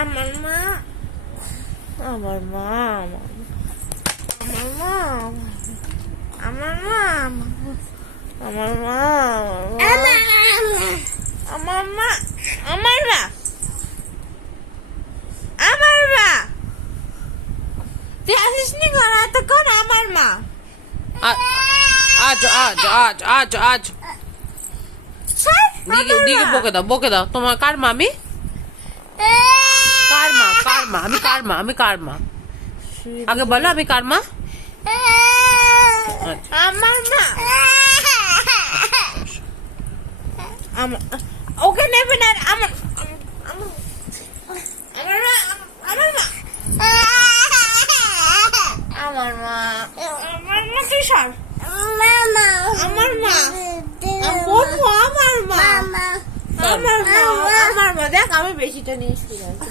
আমার মা, আমার মা, আমার মা, আমার মা, আমার মা, আমার মা, আমার মা, আমার মা, তুই আসিস নি ঘর এতক্ষণ? আমার মা, আজ আজ আজ আজ আজ দিকে বকে দাও তোমার কার মা? আমি কার মা? কার মা? আমি কার মা? আমি কার মা? আগে বলো আমি কার মা? আমার মা। ওকে নেবে না। আমার আমার আমার মা, আমার মা, আমার মা, আমার মা কিশোর, আমার মা, আমার মা, আমার মা, আমার মা। দেখ আমি বেশিটা নিয়ে শুয়ে আছি।